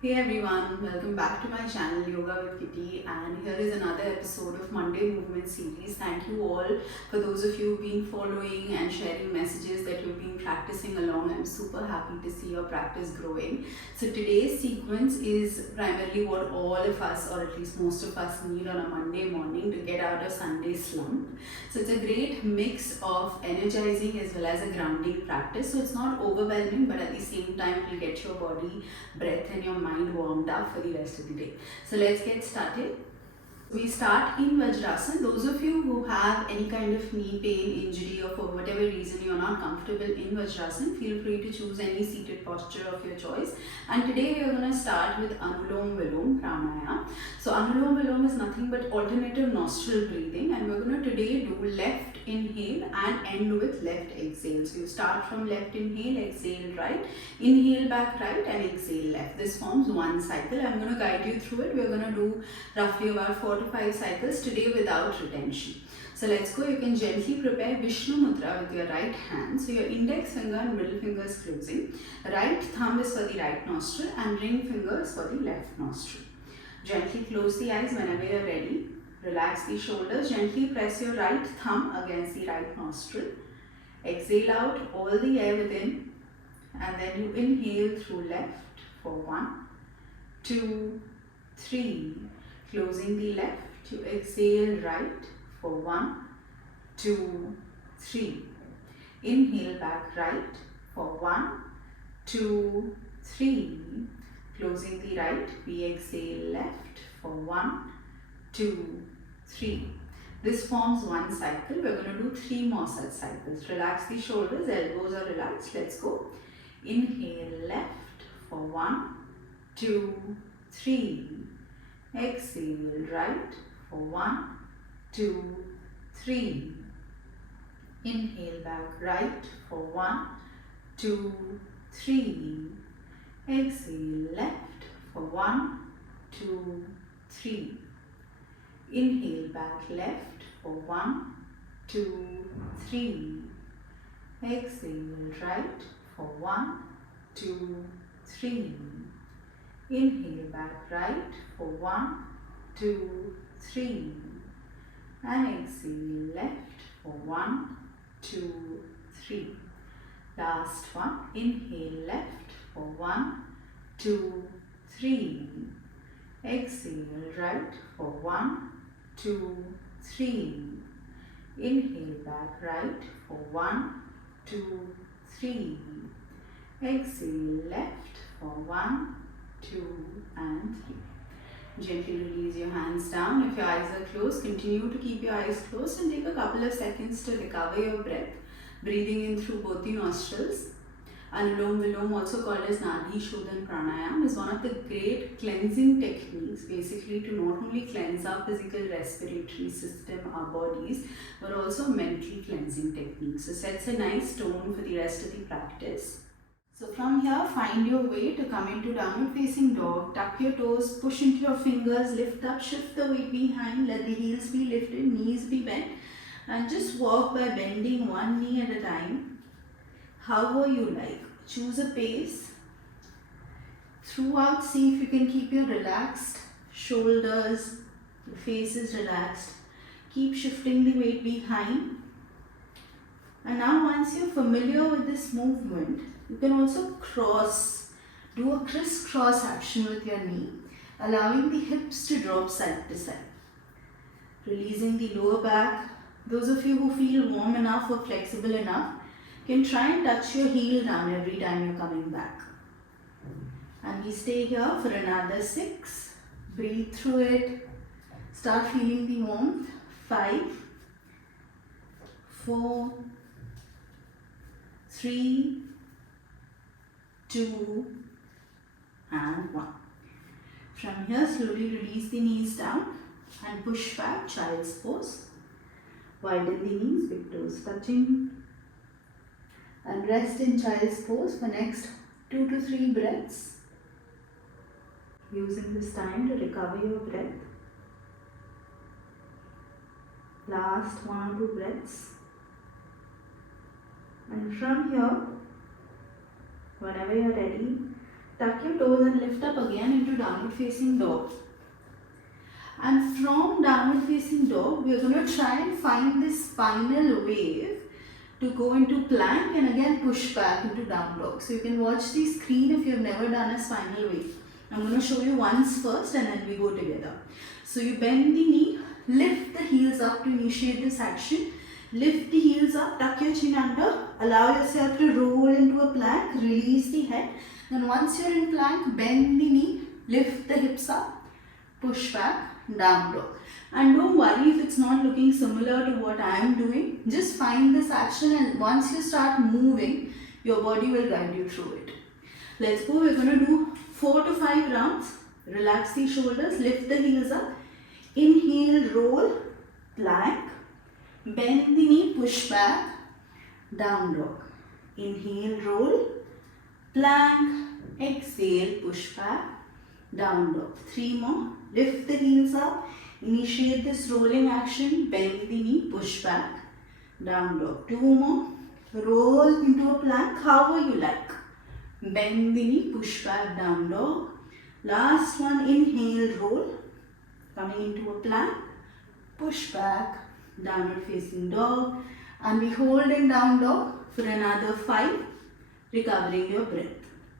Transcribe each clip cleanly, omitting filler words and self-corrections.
Hey everyone, welcome back to my channel Yoga with Kitty, and here is another episode of Monday Movement series. Thank you all for those of you who've been following and sharing messages that you've been practicing along. I'm super happy to see your practice growing. So today's sequence is primarily what all of us, or at least most of us, need on a Monday morning to get out of Sunday slump. So it's a great mix of energizing as well as a grounding practice. So it's not overwhelming, but at the same time it will get your body, breath and your mind warmed up for the rest of the day. So let's get started. We start in Vrskshasana. Those of you who have any kind of knee pain, injury, or for whatever reason you're not comfortable in Vrskshasana, feel free to choose any seated posture of your choice. And today we are going to start with Anulom Vilom pranayama. So Anulom Vilom is nothing but alternative nostril breathing, and we're going to today do left inhale and end with left exhale. So you start from left inhale, exhale right, inhale back right and exhale left. This forms one cycle. I'm going to guide you through it. We're going to do roughly about 4 to 5 cycles today without retention. So let's go. You can gently prepare Vishnu Mudra with your right hand. So your index finger and middle finger is closing. Right thumb is for the right nostril and ring finger is for the left nostril. Gently close the eyes whenever you're ready. Relax the shoulders. Gently press your right thumb against the right nostril. Exhale out all the air within, and then you inhale through left for 1, 2, 3. Closing the left, you exhale right for 1, 2, 3. Inhale back right for 1, 2, 3. Closing the right, we exhale left for 1, 2, 3. This forms one cycle. We're going to do 3 more such cycles. Relax the shoulders, elbows are relaxed. Let's go. Inhale left for 1, 2, 3. Exhale right for 1, 2, 3. Inhale back right for 1, 2, 3. Exhale left for 1, 2, 3. Inhale back left for 1, 2, 3. Exhale right for 1, 2, 3. Inhale back right for 1, 2, 3. And exhale left for 1, 2, 3. Last one. Inhale left for 1, 2, 3. Exhale right for 1, 2, 3. Inhale back right for 1, 2, 3. Exhale left for 1, 2 and 3. Gently release your hands down. If your eyes are closed, continue to keep your eyes closed and take a couple of seconds to recover your breath, breathing in through both the nostrils. Anulom Vilom, also called as Nadhi Shodhan Pranayam, is one of the great cleansing techniques, basically to not only cleanse our physical respiratory system, our bodies, but also mental cleansing techniques. So sets a nice tone for the rest of the practice. So from here, find your way to come into downward facing dog. Tuck your toes, push into your fingers, lift up, shift the weight behind, let the heels be lifted, knees be bent, and just walk by bending one knee at a time. However you like. Choose a pace. Throughout, see if you can keep your relaxed shoulders, the face is relaxed. Keep shifting the weight behind. And now once you're familiar with this movement, you can also do a crisscross action with your knee, allowing the hips to drop side to side. Releasing the lower back. Those of you who feel warm enough or flexible enough can try and touch your heel down every time you're coming back. And we stay here for another 6. Breathe through it. Start feeling the warmth. 5, 4, 3, 2, and 1. From here, slowly release the knees down and push back, child's pose. Widen the knees, big toes touching. And rest in child's pose for next 2 to 3 breaths. Using this time to recover your breath. Last 1 or 2 breaths. And from here, whenever you're ready, Tuck your toes and lift up again into downward facing dog. And from downward facing dog, we are going to try and find this spinal wave to go into plank and again push back into down dog. So you can watch the screen if you have never done a spinal wave. I'm going to show you once first and then we go together. So you bend the knee, lift the heels up to initiate this action. Lift the heels up, tuck your chin under, allow yourself to roll into a plank, release the head. Then once you're in plank, bend the knee, lift the hips up, push back, down dog. And don't worry if it's not looking similar to what I am doing. Just find this action and once you start moving, your body will guide you through it. Let's go. We're going to do 4 to 5 rounds. Relax the shoulders, lift the heels up. Inhale, roll, plank. Bend the knee, push back, down dog. Inhale, roll, plank. Exhale, push back, down dog. 3 more. Lift the heels up. Initiate this rolling action. Bend the knee, push back, down dog. 2 more. Roll into a plank, however you like. Bend the knee, push back, down dog. Last one. Inhale, roll. Coming into a plank, push back, downward facing dog. And we hold in down dog for another 5, recovering your breath.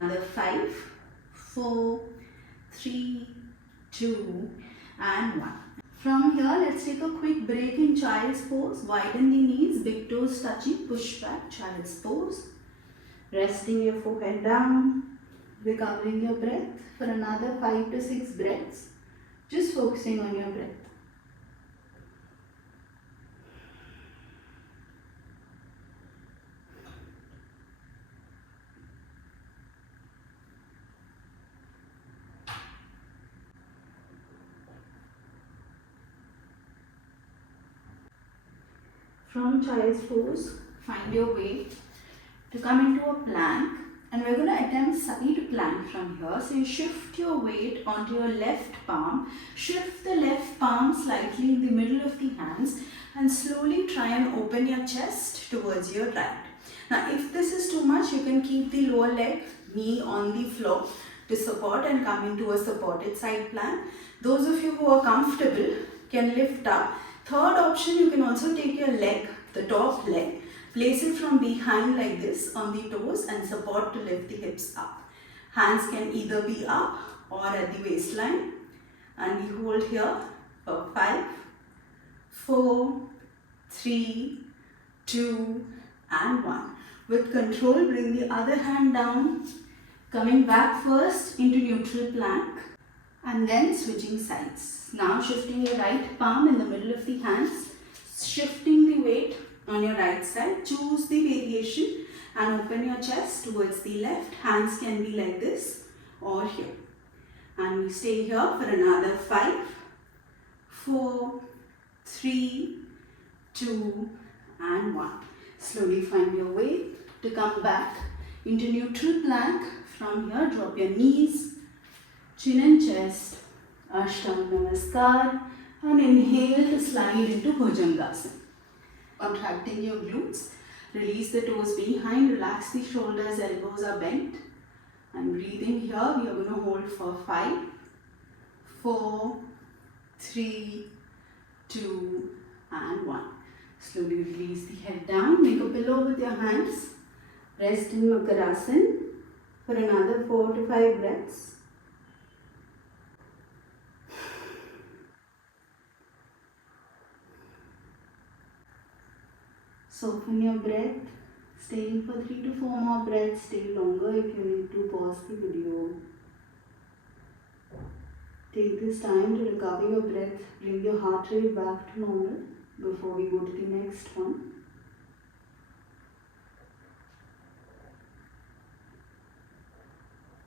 Another 5, 4, 3, 2 and 1. From here, let's take a quick break in child's pose. Widen the knees, big toes touching, push back, child's pose. Resting your forehead down, recovering your breath for another 5 to 6 breaths. Just focusing on your breath. From child's pose, find your way to come into a plank, and we're going to attempt sati to plank from here. So you shift your weight onto your left palm, shift the left palm slightly in the middle of the hands and slowly try and open your chest towards your right. Now if this is too much, you can keep the lower leg, knee on the floor to support and come into a supported side plank. Those of you who are comfortable can lift up. Third option, you can also take your leg, the top leg, place it from behind like this on the toes and support to lift the hips up. Hands can either be up or at the waistline. And we hold here for 5, 4, 3, 2 and 1. With control, bring the other hand down, coming back first into neutral plank and then switching sides. Now shifting your right palm in the middle of the hands, shifting the weight on your right side. Choose the variation and open your chest towards the left. Hands can be like this or here. And we stay here for another 5, 4, 3, 2 and 1. Slowly find your way to come back into neutral plank. From here, drop your knees, chin and chest, Ashtanga Namaskar, and inhale to slide into Bhujangasana. Contracting your glutes, release the toes behind, relax the shoulders, elbows are bent. And breathing here, we are going to hold for 5, 4, 3, 2 and 1. Slowly release the head down, make a pillow with your hands. Rest in Makarasana for another 4 to 5 breaths. Soften your breath, staying for 3 to 4 more breaths, stay longer if you need to pause the video. Take this time to recover your breath, bring your heart rate back to normal before we go to the next one.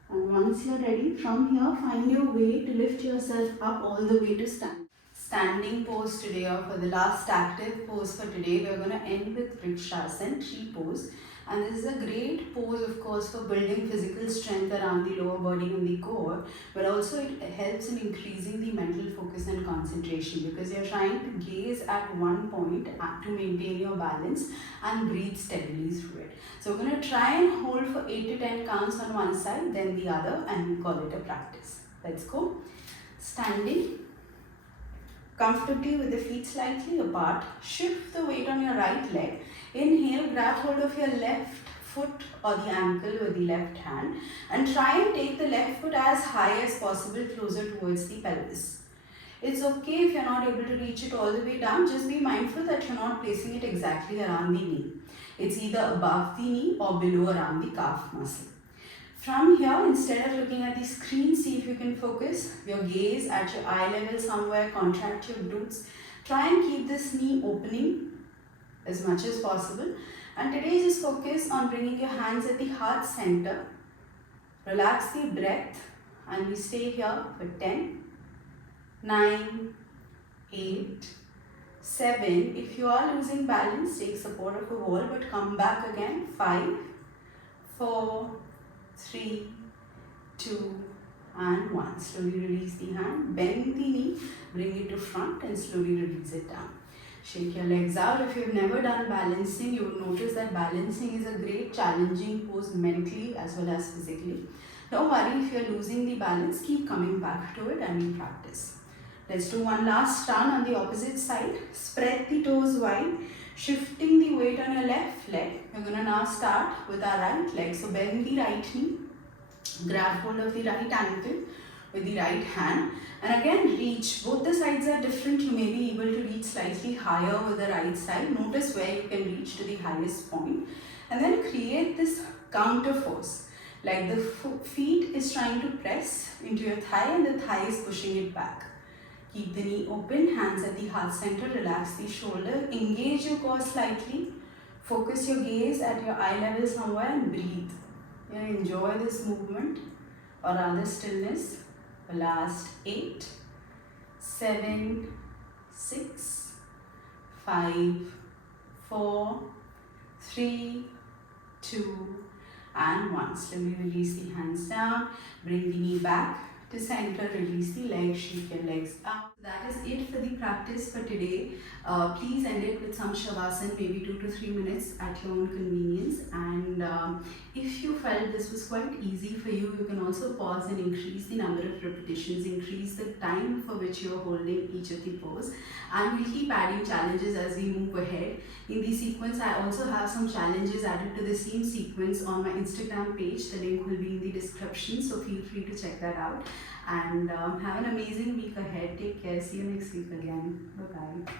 And once you're ready, from here find your way to lift yourself up all the way to stand. Standing pose today, or for the last active pose for today, we're going to end with Vrskshasana, tree pose. And this is a great pose, of course, for building physical strength around the lower body and the core, but also it helps in increasing the mental focus and concentration, because you're trying to gaze at one point to maintain your balance and breathe steadily through it. So we're going to try and hold for 8 to 10 counts on one side, then the other, and we call it a practice. Let's go. Standing comfortably with the feet slightly apart, shift the weight on your right leg. Inhale, grab hold of your left foot or the ankle with the left hand and try and take the left foot as high as possible, closer towards the pelvis. It's okay if you're not able to reach it all the way down, just be mindful that you're not placing it exactly around the knee. It's either above the knee or below around the calf muscle. From here, instead of looking at the screen, see if you can focus your gaze at your eye level somewhere, contract your glutes. Try and keep this knee opening as much as possible. And today just focus on bringing your hands at the heart center. Relax the breath and we stay here for 10, 9, 8, 7. If you are losing balance, take support of a wall but come back again. 5, 4, 3, 2, and 1. Slowly release the hand, bend the knee, bring it to front and slowly release it down. Shake your legs out. If you've never done balancing, you will notice that balancing is a great challenging pose mentally as well as physically. Don't worry if you're losing the balance, keep coming back to it and we practice. Let's do one last turn on the opposite side. Spread the toes wide, shifting the weight on your left leg. We're going to now start with our right leg. So bend the right knee, grab hold of the right ankle with the right hand, and again reach. Both the sides are different. You may be able to reach slightly higher with the right side. Notice where you can reach to the highest point, and then create this counter force. Like the feet is trying to press into your thigh and the thigh is pushing it back. Keep the knee open, hands at the heart center, relax the shoulder, engage your core slightly, focus your gaze at your eye level somewhere and breathe. Enjoy this movement or rather stillness. The last 8, 7, 6, 5, 4, 3, 2, and 1. Slowly release the hands down, bring the knee back to center, release the legs, shake your legs up. That is it for the practice for today. Please end it with some shavasana, maybe 2 to 3 minutes at your own convenience. And if you felt this was quite easy for you, you can also pause and increase the number of repetitions, increase the time for which you are holding each of the pose. And we'll keep adding challenges as we move ahead. In the sequence, I also have some challenges added to the same sequence on my Instagram page. The link will be in the description, so feel free to check that out. And have an amazing week ahead. Take care. See you next week again. Bye-bye.